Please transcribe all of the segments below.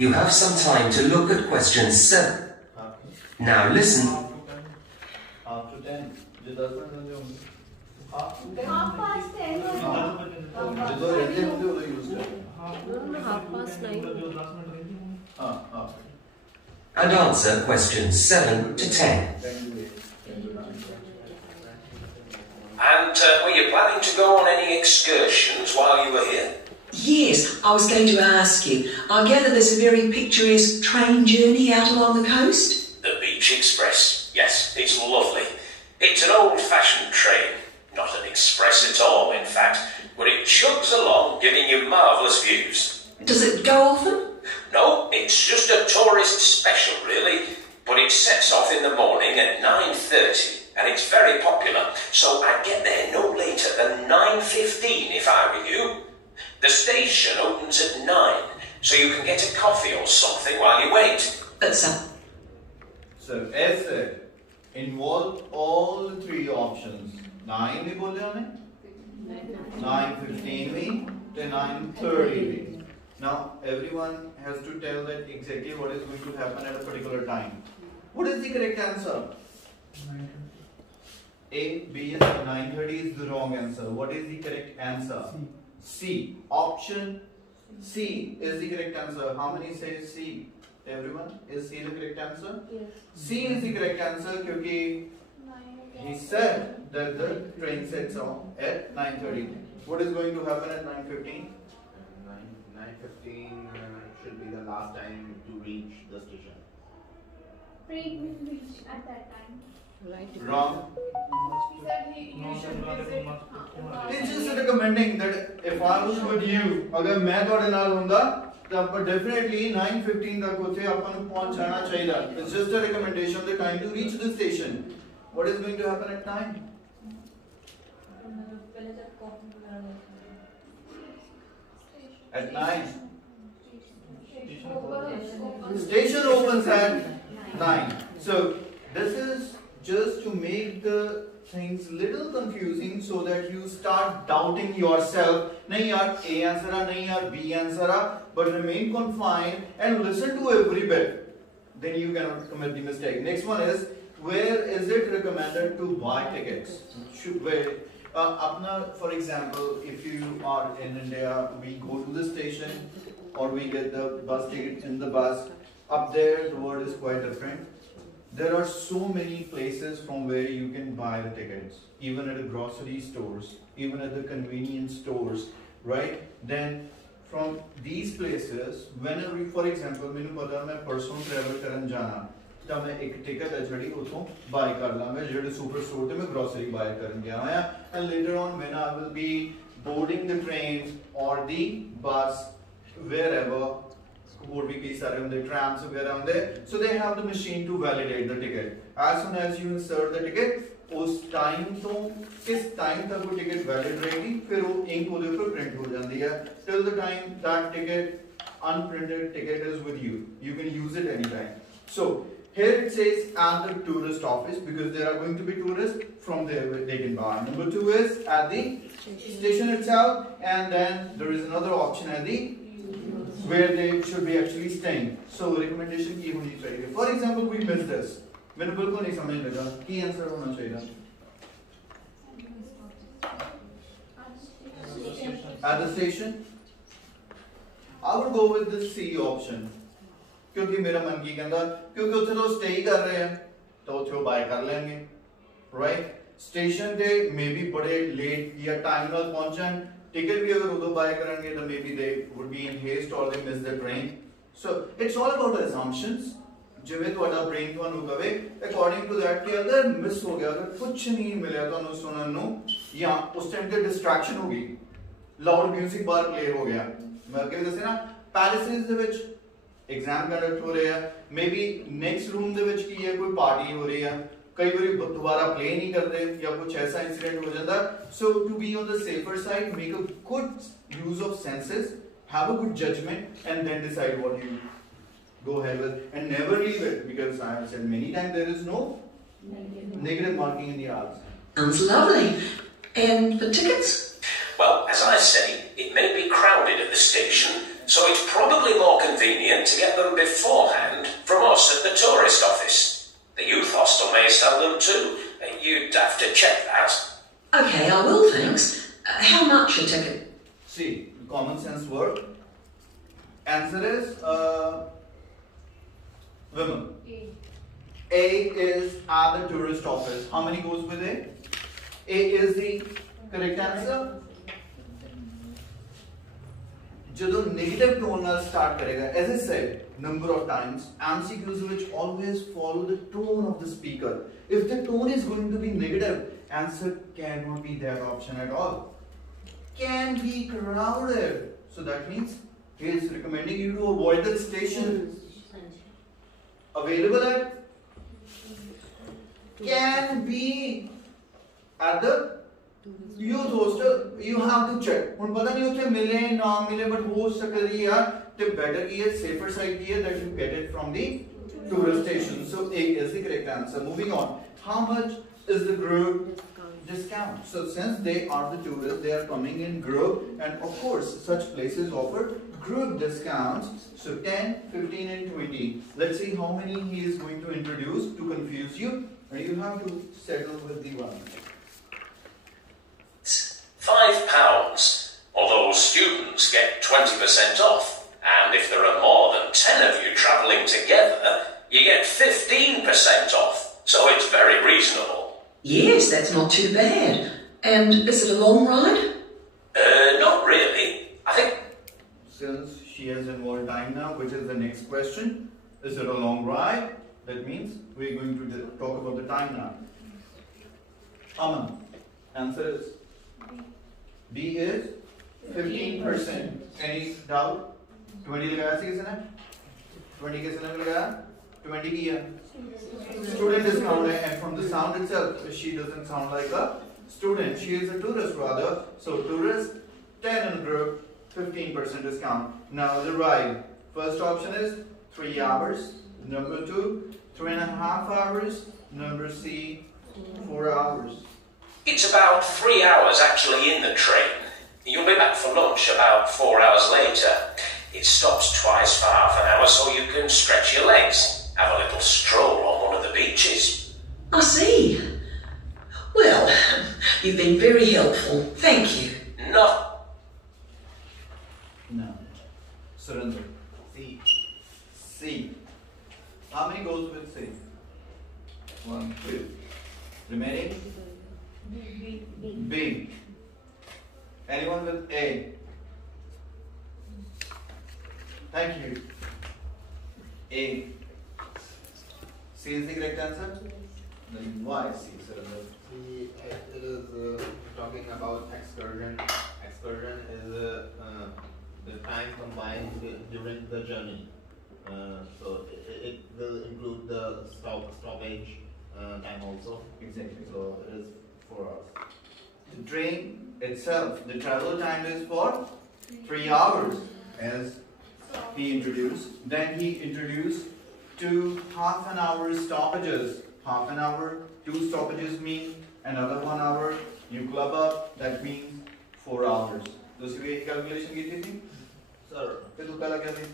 You have some time to look at question 7. Now listen. After 10. Half past 10 or half past 9. And answer questions 7 to 10. And were you planning to go on any excursions while you were here? Yes, I was going to ask you. I gather there's a very picturesque train journey out along the coast? The Beach Express. Yes, it's lovely. It's an old-fashioned train. Not an express at all, in fact. But it chugs along, giving you marvellous views. Does it go often? No, it's just a tourist special, really. But it sets off in the morning at 9:30. And it's very popular, so I'd get there no later than 9:15 if I were you. The station opens at 9, so you can get a coffee or something while you wait. But So, as said, involve all the 3 options. 9 we bole hone, 9:15 we, then 9:30 we. Now, everyone has to tell that exactly what is going to happen at a particular time. What is the correct answer? A, B is 9:30 is the wrong answer. What is the correct answer? C. Option C is the correct answer. How many say C? Everyone? Is C the correct answer? Yes. C is the correct answer because he said that the train sets off at 9:30. What is going to happen at 9:15? 9:15 should be the last time to reach the station. Train will reach at that time. Wrong. He said you should visit. It's just recommending that if I was with you, अगर मैं ਤੁਹਾਡੇ ਨਾਲ ਹੁੰਦਾ तो ਆਪਾਂ definitely 9:15 तक ਉੱਥੇ ਆਪਾਂ ਨੂੰ ਪਹੁੰਚ ਜਾਣਾ ਚਾਹੀਦਾ. It's just a recommendation the time to reach the station. What is going to happen at 9? At 9. Station opens at 9. So this is just to make the things little confusing so that you start doubting yourself. Nahi yaar A answer hai, nahi yaar B answer hai, but remain confined and listen to every bit. Then you cannot commit the mistake. Next one is, where is it recommended to buy tickets? For example, if you are in India, we go to the station or we get the bus ticket in the bus. Up there, the word is quite different. There are so many places from where you can buy the tickets, even at the grocery stores, even at the convenience stores, right? Then from these places, whenever you, for example, मैंने पता मैं परसों travel करन जाना, तो मैं एक ticket अचड़ी उठूँ buy कर ला मैं जेड super store ते मैं grocery buy करन गया हूँ, and later on when I will be boarding the train or the bus, wherever. Would be key the trams around there, so they have the machine to validate the ticket. As soon as you insert the ticket, उस time तो किस time तक वो ticket valid रहेगी, फिर वो ink उधर पर print हो जाती है. Till the time that ticket, unprinted ticket is with you, you can use it anytime. So here it says at the tourist office because there are going to be tourists from there they can buy. Number 2 is at the station itself, and then there is another option at the where they should be actually staying. So recommendation की होनी चाहिए. For example, we missed this. मैंने बिल्कुल नहीं समझ लगा की answer होना चाहिए. At the station, I would go with the C option. क्योंकि मेरा मन की कहता क्योंकि उत्थे तो stay ही कर रहे हैं तो उत्थे वो buy कर लेंगे, right? Station पे maybe बड़े late या time नाल पहुंचन. Ticket भी अगर उधर buy करेंगे तो maybe they would be in haste or they miss the train. So it's all about assumptions. जिਵੇਂ ਤੁਹਾਡਾ brain ਤੁਹਾਨੂੰ ਕਹੇ according to that कि अगर miss हो गया अगर कुछ नहीं मिला ਤੁਹਾਨੂੰ सुनने ਨੂੰ या उस time ਤੇ distraction हो गई loud music बार play हो गया मैं क्या ਦੱਸੇ ਨਾ palaces ਦੇ ਵਿੱਚ exam conduct हो ਰਿਹਾ maybe next room ਦੇ ਵਿੱਚ ਕੀ ਹੈ ਕੋਈ party हो रही है कई बार दोबारा प्ले नहीं करते या कुछ ऐसा इंसिडेंट हो जाता है. So to be on the safer side, make a good use of senses, have a good judgment, and then decide what you go ahead with, and never leave it because I have said many times there is no negative marking in the odds. Sounds lovely. And the tickets? Well, as I say, it may be crowded at the station, so it's probably more convenient to get them beforehand from us at the tourist office. The youth hostel may sell them too. You'd have to check that. Okay, I will, thanks. How much a ticket? See, common sense word. Answer is women. A is at the tourist office. How many goes with A? A is the correct answer. ਜਦੋਂ negative tone ਨਾਲ start ਕਰੇਗਾ, as I said number of times, MCQs which always follow the tone of the speaker. If the tone is going to be negative, answer cannot be that option at all. Can be crowded. So that means he is recommending you to avoid the station. Available at? Can be at the youth hostel. You have to check. ਹੁਣ ਪਤਾ ਨਹੀਂ ਉੱਥੇ ਮਿਲੇ ਨਾ ਮਿਲੇ, but ਹੋ ਸਕਦੀ ਹੈ ਤੇ better ਕੀ ਹੈ, safer side ਕੀ ਹੈ, that you get it from the tourist station. So A is the correct answer. Moving on. How much is the group discount? So since they are the tourists, they are coming in group, and of course such places offer group discounts. So 10, 15 and 20. Let's see how many he is going to introduce to confuse you, and you have to settle with the one. £5, although students get 20% off, and if there are more than 10 of you travelling together, you get 15% off, so it's very reasonable. Yes, that's not too bad. And is it a long ride? Not really. I think... Since she has involved time now, which is the next question, is it a long ride? That means we're going to talk about the time now. Aman, answer is? B is 15%. Any doubt? 20 लगाया सी किसने? 20 किसने लगाया? 20 की है? Student discount है, and from the sound itself, she doesn't sound like a student. She is a tourist rather. So tourist, 10 in group, 15% discount. Now the ride. First option is 3 hours. Number 2, 3.5 hours. Number C, 4 hours. It's about 3 hours actually in the train. You'll be back for lunch about 4 hours later. It stops twice for half an hour so you can stretch your legs. Have a little stroll on one of the beaches. I see. Well, you've been very helpful. Thank you. No. No. Surrender. C. C. How many goes with C? 1, 2. Remaining? B. Anyone with A? Thank you. A. C is the correct answer? Then why C, Surrender? C, it is talking about excursion. Excursion is the time combined during the journey. So it will include the stoppage time also. Exactly. So it is 4 hours. The train itself, the travel time is for 3 hours, as he introduced. Then he introduced 2 half-an-hour stoppages. Half an hour, 2 stoppages mean another 1 hour. You club up, that means 4 hours. दूसरी एक calculation की थी? Sir, फिर तुक्का लग गया थी?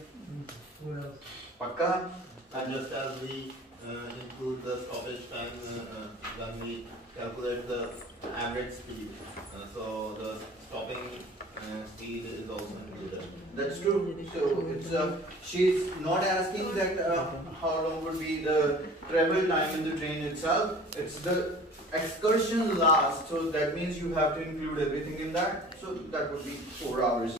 पक्का? and just as we include the stoppage time when we calculate the average speed, so the stopping speed is also included. That's true. So it's she's not asking that how long would be the travel time in the train itself. It's the excursion last. So that means you have to include everything in that. So that would be 4 hours.